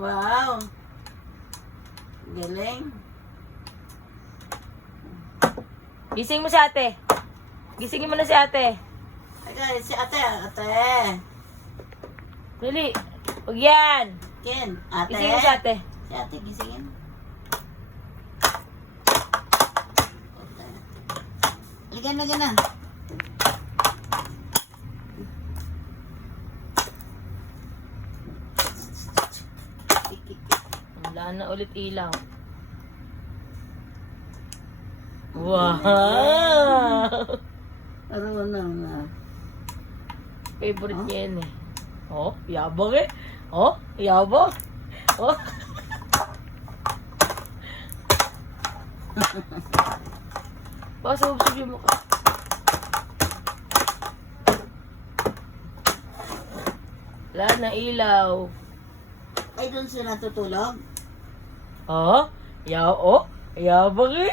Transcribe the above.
Wow. Galing. Gising mo si ate. Gisingin mo na si ate. Okay, si ate. Dali. Huwag yan. Ken, ate. Gisingin mo si ate. Si ate, gisingin. Ligan mo gana. Wala na ulit ilaw. Wow! Marunong na. Favorite niya yan eh. Oh, yabang eh. Oh, yabang. Oh. Pasubsub yung mukha. Wala na ilaw. Ay, doon sila natutulog? Oh, yabang eh.